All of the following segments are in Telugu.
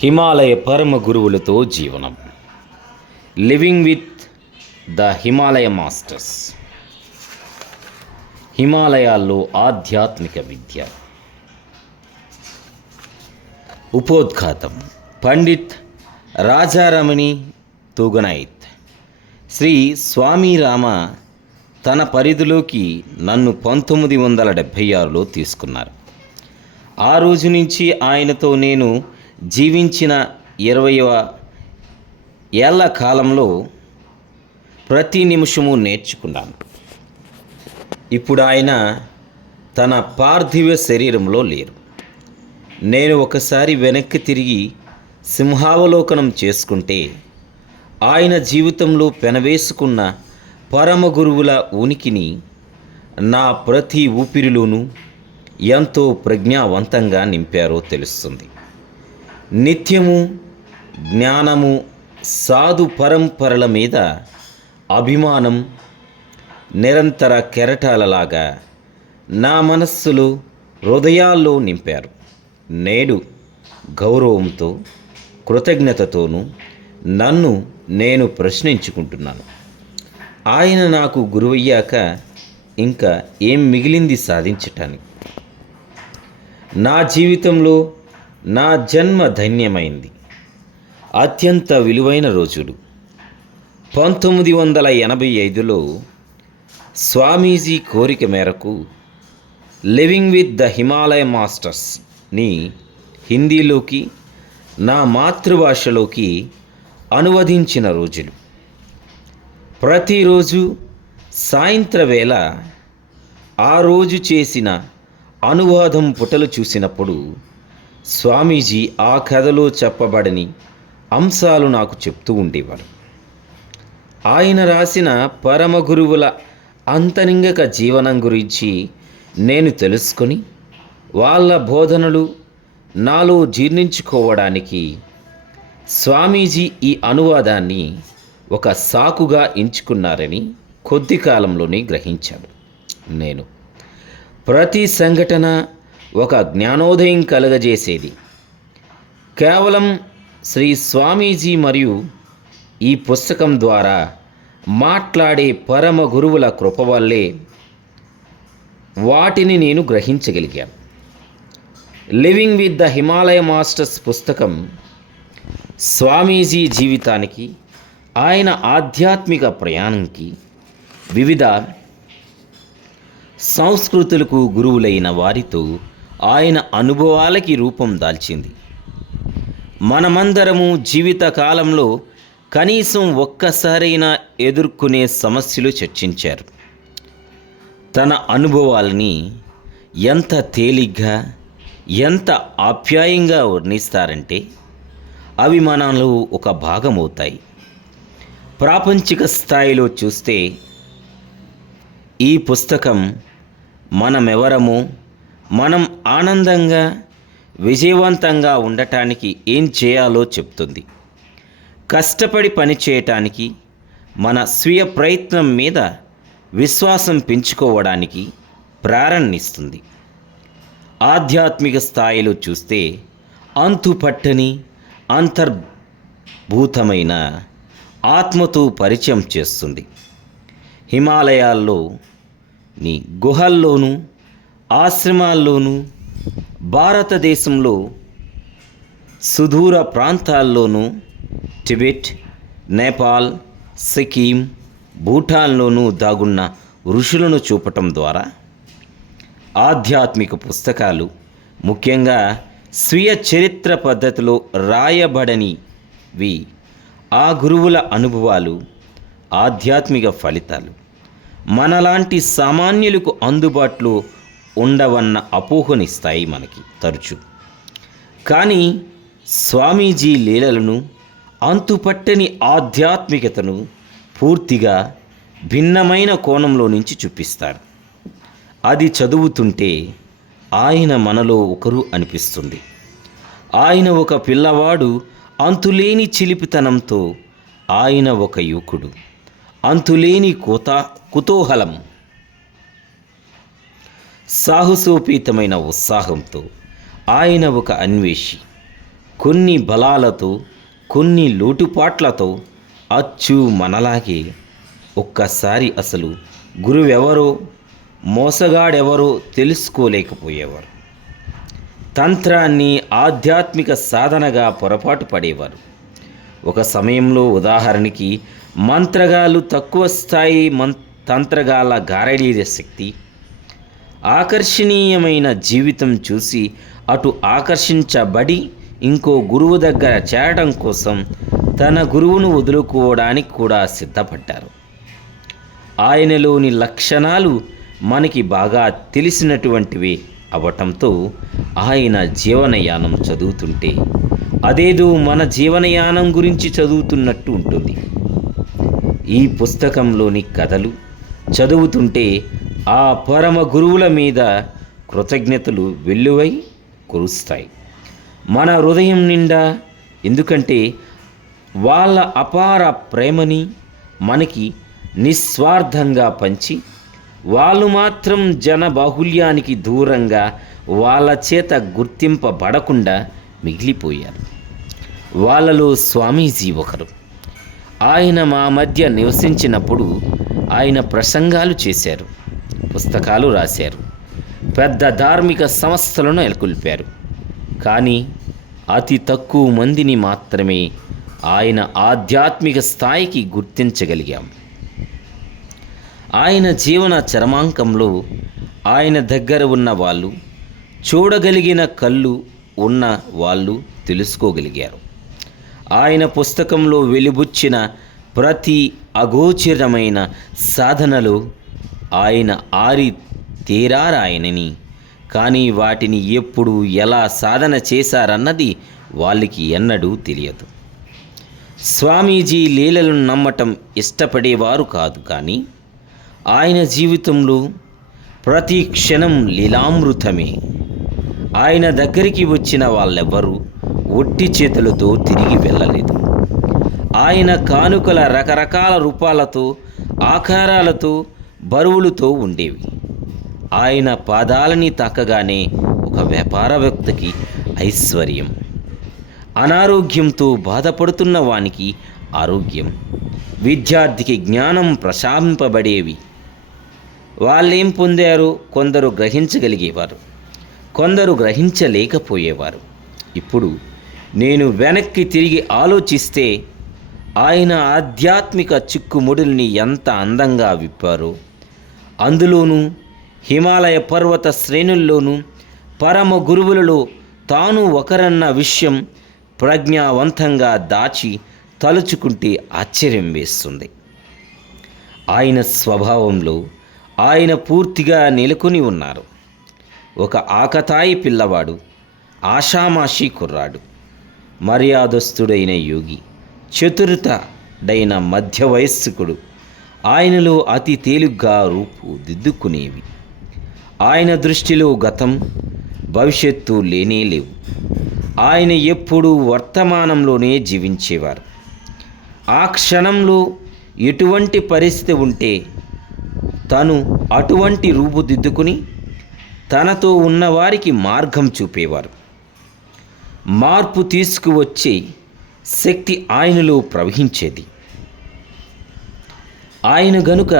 హిమాలయ పరమ గురువులతో జీవనం. Living with the Himalaya masters. హిమాలయాల్లో ఆధ్యాత్మిక విద్య. ఉపోద్ఘాతం పండిత్ రాజారమణి తూగనాయిత్. శ్రీ స్వామి రామ తన పరిధిలోకి నన్ను 1976లో తీసుకున్నారు. ఆ రోజు నుంచి ఆయనతో నేను జీవించిన 20వ ఏళ్ల కాలంలో ప్రతి నిమిషము నేర్చుకున్నాను. ఇప్పుడు ఆయన తన పార్థివ శరీరంలో లేరు. నేను ఒకసారి వెనక్కి తిరిగి సింహావలోకనం చేసుకుంటే ఆయన జీవితంలో పెనవేసుకున్న పరమ గురువుల ఉనికిని నా ప్రతి ఊపిరిలోనూ ఎంతో ప్రజ్ఞావంతంగా నింపారో తెలుస్తుంది. నిత్యము జ్ఞానము సాధు పరంపరల మీద అభిమానం నిరంతర కెరటాలలాగా నా మనస్సులో హృదయాల్లో నింపారు. నేడు గౌరవంతో కృతజ్ఞతతోనూ నన్ను నేను ప్రశ్నించుకుంటున్నాను. ఆయన నాకు గురువయ్యాక ఇంకా ఏం మిగిలింది సాధించటానికి? నా జీవితంలో నా జన్మ ధన్యమైంది. అత్యంత విలువైన రోజులు. 1985లో స్వామీజీ కోరిక మేరకు లివింగ్ విత్ ద హిమాలయ మాస్టర్స్ని హిందీలోకి నా మాతృభాషలోకి అనువదించిన రోజులు. ప్రతిరోజు సాయంత్ర వేళ ఆ రోజు చేసిన అనువాదం పుటలు చూసినప్పుడు స్వామీజీ ఆ కథలో చెప్పబడని అంశాలు నాకు చెప్తూ ఉండేవారు. ఆయన రాసిన పరమ గురువుల అంతరింగక జీవనం గురించి నేను తెలుసుకొని వాళ్ళ బోధనలు నాలో జీర్ణించుకోవడానికి స్వామీజీ ఈ అనువాదాన్ని ఒక సాకుగా ఎంచుకున్నారని కొద్ది కాలంలోనే గ్రహించాను. నేను ప్రతి సంఘటన ఒక జ్ఞానోదయం కలుగజేసేది. కేవలం శ్రీ స్వామీజీ మరియు ఈ పుస్తకం ద్వారా మాట్లాడే పరమ గురువుల కృప వల్లే వాటిని నేను గ్రహించగలిగాను. Living with the Himalaya masters పుస్తకం స్వామీజీ జీవితానికి, ఆయన ఆధ్యాత్మిక ప్రయాణంకి, వివిధ సంస్కృతులకు గురువులైన వారితో ఆయన అనుభవాలకి రూపం దాల్చింది. మనమందరము జీవిత కాలంలో కనీసం ఒక్కసారైనా ఎదుర్కొనే సమస్యలు చర్చించారు. తన అనుభవాలని ఎంత తేలిగ్గా, ఎంత ఆప్యాయంగా వర్ణిస్తారంటే అవి మనలో ఒక భాగమవుతాయి. ప్రాపంచిక స్థాయిలో చూస్తే ఈ పుస్తకం మనమెవరమో, మనం ఆనందంగా విజయవంతంగా ఉండటానికి ఏం చేయాలో చెప్తుంది. కష్టపడి పనిచేయటానికి, మన స్వీయ ప్రయత్నం మీద విశ్వాసం పెంచుకోవడానికి ప్రేరణనిస్తుంది. ఆధ్యాత్మిక స్థాయిలో చూస్తే అంతుపట్టని అంతర్భూతమైన ఆత్మతో పరిచయం చేస్తుంది. హిమాలయాల్లోని గుహల్లోనూ, ఆశ్రమాల్లోనూ, భారతదేశంలో సుదూర ప్రాంతాల్లోనూ, టిబెట్, నేపాల్, సిక్కిం, భూటాన్లోనూ దాగున్న ఋషులను చూపటం ద్వారా ఆధ్యాత్మిక పుస్తకాలు, ముఖ్యంగా స్వీయ చరిత్ర పద్ధతిలో రాయబడనివి, ఆ గురువుల అనుభవాలు, ఆధ్యాత్మిక ఫలితాలు మనలాంటి సామాన్యులకు అందుబాటులో ఉండవన్న అపోహనిస్తాయి మనకి తరచు. కానీ స్వామీజీ లీలలను, అంతుపట్టని ఆధ్యాత్మికతను పూర్తిగా భిన్నమైన కోణంలో నుంచి చూపిస్తారు. అది చదువుతుంటే ఆయన మనలో ఒకరు అనిపిస్తుంది. ఆయన ఒక పిల్లవాడు, అంతులేని చిలిపితనంతో. ఆయన ఒక యువకుడు, అంతులేని కుతూహలం, సాహసోపేతమైన ఉత్సాహంతో. ఆయన ఒక అన్వేషి, కొన్ని బలాలతో, కొన్ని లోటుపాట్లతో అచ్చు మనలాగే ఒక్కసారి అసలు గురువెవరో, మోసగాడెవరో తెలుసుకోలేకపోయేవారు. తంత్రాన్ని ఆధ్యాత్మిక సాధనగా పొరపాటు పడేవారు. ఒక సమయంలో ఉదాహరణకి మంత్రగాళ్ళు, తక్కువ స్థాయి తంత్రగాళ్ళ గారడీయ శక్తి, ఆకర్షణీయమైన జీవితం చూసి అటు ఆకర్షించబడి ఇంకో గురువు దగ్గర చేరడం కోసం తన గురువును వదులుకోవడానికి కూడా సిద్ధపడ్డారు. ఆయనలోని లక్షణాలు మనకి బాగా తెలిసినటువంటివి అవటంతో ఆయన జీవనయానం చదువుతుంటే అదేదో మన జీవనయానం గురించి చదువుతున్నట్టు ఉంటుంది. ఈ పుస్తకంలోని కథలు చదువుతుంటే ఆ పరమ గురువుల మీద కృతజ్ఞతలు వెల్లువై కురుస్తాయి మన హృదయం నిండా. ఎందుకంటే వాళ్ళ అపార ప్రేమని మనకి నిస్వార్థంగా పంచి, వాళ్ళు మాత్రం జనబాహుల్యానికి దూరంగా వాళ్ళ చేత గుర్తింపబడకుండా మిగిలిపోయారు. వాళ్ళలో స్వామీజీ ఒకరు. ఆయన మా మధ్య నివసించినప్పుడు ఆయన ప్రసంగాలు చేశారు, పుస్తకాలు రాశారు, పెద్ద ధార్మిక సంస్థలను నెలకొల్పారు. కానీ అతి తక్కువ మందిని మాత్రమే ఆయన ఆధ్యాత్మిక స్థాయికి గుర్తించగలిగాం. ఆయన జీవన చరమాంకంలో ఆయన దగ్గర ఉన్న వాళ్ళు, చూడగలిగిన కళ్ళు ఉన్న వాళ్ళు తెలుసుకోగలిగారు. ఆయన పుస్తకంలో వెలిబుచ్చిన ప్రతి అగోచరమైన సాధనలో ఆయన ఆరి తీరారాయనని, కానీ వాటిని ఎప్పుడు ఎలా సాధన చేశారన్నది వాళ్ళకి ఎన్నడూ తెలియదు. స్వామీజీ లీలలను నమ్మటం ఇష్టపడేవారు కాదు, కానీ ఆయన జీవితంలో ప్రతి క్షణం లీలామృతమే. ఆయన దగ్గరికి వచ్చిన వాళ్ళెవ్వరూ ఒట్టి చేతులతో తిరిగి వెళ్ళలేదు. ఆయన కానుకల రకరకాల రూపాలతో, ఆకారాలతో, బరువులతో ఉండేవి. ఆయన పాదాలని తాకగానే ఒక వ్యాపారవేత్తకి ఐశ్వర్యం, అనారోగ్యంతో బాధపడుతున్న వానికి ఆరోగ్యం, విద్యార్థికి జ్ఞానం ప్రశాంపబడేవి. వాళ్ళేం పొందారో కొందరు గ్రహించగలిగేవారు, కొందరు గ్రహించలేకపోయేవారు. ఇప్పుడు నేను వెనక్కి తిరిగి ఆలోచిస్తే ఆయన ఆధ్యాత్మిక చిక్కుముడుల్ని ఎంత అందంగా విప్పారో, అందులోనూ హిమాలయ పర్వత శ్రేణుల్లోనూ పరమ గురువులలో తాను ఒకరన్న విషయం ప్రజ్ఞావంతంగా దాచి తలుచుకుంటే ఆశ్చర్యం వేస్తుంది. ఆయన స్వభావంలో ఆయన పూర్తిగా నెలకొని ఉన్నారు. ఒక ఆకతాయి పిల్లవాడు, ఆషామాషి కుర్రాడు, మర్యాదస్తుడైన యోగి, చతురతడైన మధ్య వయస్కుడు ఆయనలో అతి తేలిగ్గా రూపుదిద్దుకునేవి. ఆయన దృష్టిలో గతం, భవిష్యత్తు లేనే లేవు. ఆయన ఎప్పుడూ వర్తమానంలోనే జీవించేవారు. ఆ క్షణంలో ఎటువంటి పరిస్థితి ఉంటే తను అటువంటి రూపుదిద్దుకుని తనతో ఉన్నవారికి మార్గం చూపేవారు. మార్పు తీసుకువచ్చే శక్తి ఆయనలో ప్రవహించేది. ఆయన గనుక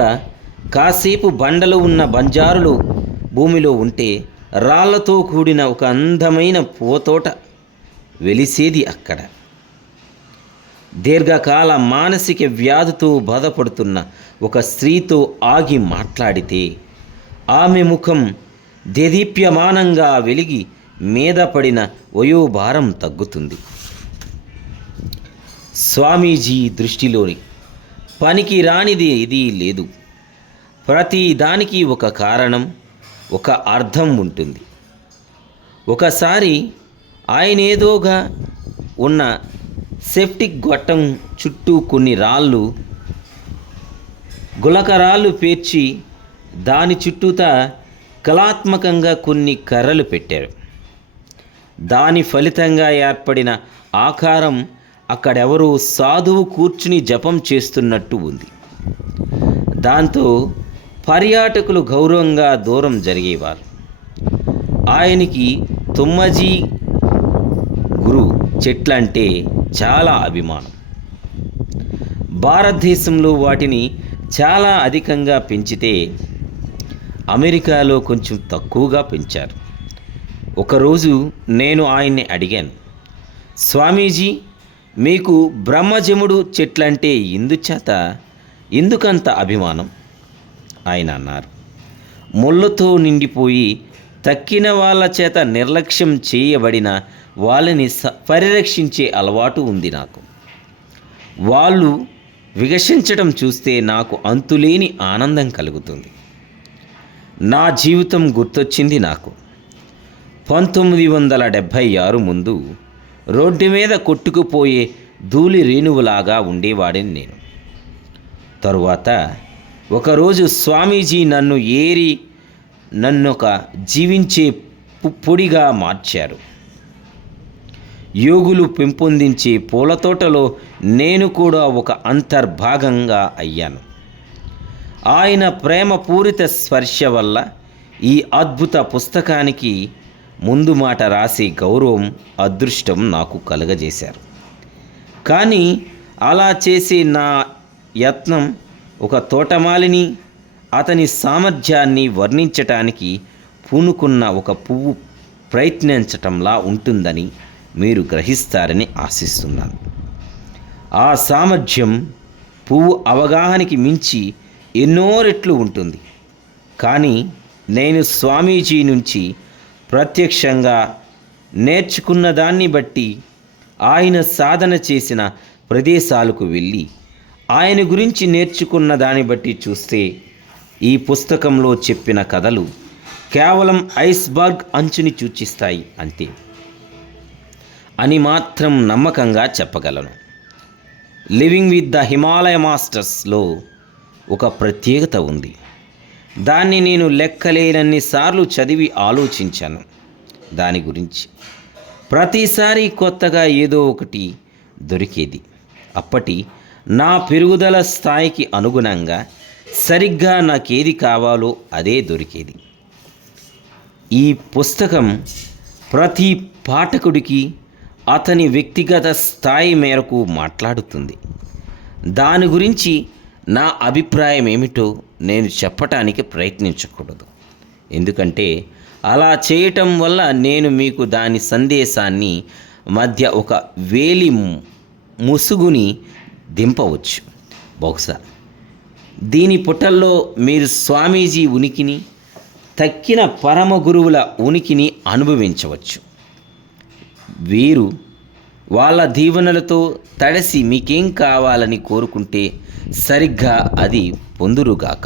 కాసేపు బండలు ఉన్న బంజారులో భూమిలో ఉంటే రాళ్లతో కూడిన ఒక అందమైన పూతోట వెలిసేది అక్కడ. దీర్ఘకాల మానసిక వ్యాధితో బాధపడుతున్న ఒక స్త్రీతో ఆగి మాట్లాడితే ఆమె ముఖం దేదీప్యమానంగా వెలిగి మీద పడిన వయోభారం తగ్గుతుంది. స్వామీజీ దృష్టిలోని పనికి రానిది ఏదీ లేదు. ప్రతి దానికి ఒక కారణం, ఒక అర్థం ఉంటుంది. ఒకసారి ఆయనేదోగా ఉన్న సెప్టిక్ గొట్టం చుట్టూ కొన్ని రాళ్ళు, గులకరాళ్ళు పేర్చి దాని చుట్టూతా కళాత్మకంగా కొన్ని కర్రలు పెట్టారు. దాని ఫలితంగా ఏర్పడిన ఆకారం అక్కడెవరో సాధువు కూర్చుని జపం చేస్తున్నట్టు ఉంది. దాంతో పర్యాటకులు గౌరవంగా దూరం జరిగేవారు. ఆయనకి తుమ్మజీ గురు చెట్లంటే చాలా అభిమానం. భారతదేశంలో వాటిని చాలా అధికంగా పెంచితే అమెరికాలో కొంచెం తక్కువగా పెంచారు. ఒకరోజు నేను ఆయన్ని అడిగాను, స్వామీజీ, మీకు బ్రహ్మజముడు చెట్లంటే ఎందుకంత అభిమానం? ఆయన అన్నారు, ముళ్ళతో నిండిపోయి తక్కిన వాళ్ళ చేత నిర్లక్ష్యం చేయబడిన వాళ్ళని పరిరక్షించే అలవాటు ఉంది నాకు. వాళ్ళు వికసించడం చూస్తే నాకు అంతులేని ఆనందం కలుగుతుంది. నా జీవితం గుర్తొచ్చింది నాకు. 1976 ముందు రోడ్డు మీద కొట్టుకుపోయే ధూళి రేణువులాగా ఉండేవాడిని నేను. తరువాత ఒకరోజు స్వామీజీ నన్నొక జీవించే పొడిగా మార్చారు. యోగులు పెంపొందించే పూలతోటలో నేను కూడా ఒక అంతర్భాగంగా అయ్యాను. ఆయన ప్రేమపూరిత స్పర్శ వల్ల ఈ అద్భుత పుస్తకానికి ముందు మాట రాసే గౌరవం, అదృష్టం నాకు కలుగజేశారు. కానీ అలా చేసే నా యత్నం ఒక తోటమాలిని అతని సామర్థ్యాన్ని వర్ణించటానికి పూనుకున్న ఒక పువ్వు ప్రయత్నించటంలా ఉంటుందని మీరు గ్రహిస్తారని ఆశిస్తున్నాను. ఆ సామర్థ్యం పువ్వు అవగాహనకి మించి ఎన్నో రెట్లు ఉంటుంది. కానీ నేను స్వామీజీ నుంచి ప్రత్యక్షంగా నేర్చుకున్న దాన్ని బట్టి, ఆయన సాధన చేసిన ప్రదేశాలకు వెళ్ళి ఆయన గురించి నేర్చుకున్న దాన్ని బట్టి చూస్తే ఈ పుస్తకంలో చెప్పిన కథలు కేవలం ఐస్బర్గ్ అంచుని సూచిస్తాయి అంతే అని మాత్రం నమ్మకంగా చెప్పగలను. లివింగ్ విత్ ద హిమాలయ మాస్టర్స్లో ఒక ప్రత్యేకత ఉంది. దాన్ని నేను లెక్కలేనన్ని సార్లు చదివి ఆలోచించాను. దాని గురించి ప్రతిసారి కొత్తగా ఏదో ఒకటి దొరికేది. అప్పటి నా పెరుగుదల స్థాయికి అనుగుణంగా సరిగ్గా నాకేది కావాలో అదే దొరికేది. ఈ పుస్తకం ప్రతి పాఠకుడికి అతని వ్యక్తిగత స్థాయి మేరకు మాట్లాడుతుంది. దాని గురించి నా అభిప్రాయం ఏమిటో నేను చెప్పటానికి ప్రయత్నించకూడదు. ఎందుకంటే అలా చేయటం వల్ల నేను మీకు దాని సందేశాన్ని మధ్య ఒక వేలి ముసుగుని దింపవచ్చు. బహుశా దీని పుటల్లో మీరు స్వామీజీ ఉనికిని, తక్కిన పరమ గురువుల ఉనికిని అనుభవించవచ్చు. వీరు వాళ్ళ దీవెనలతో తడిసి మీకేం కావాలని కోరుకుంటే సరిగ్గా అది పొందురుగాక.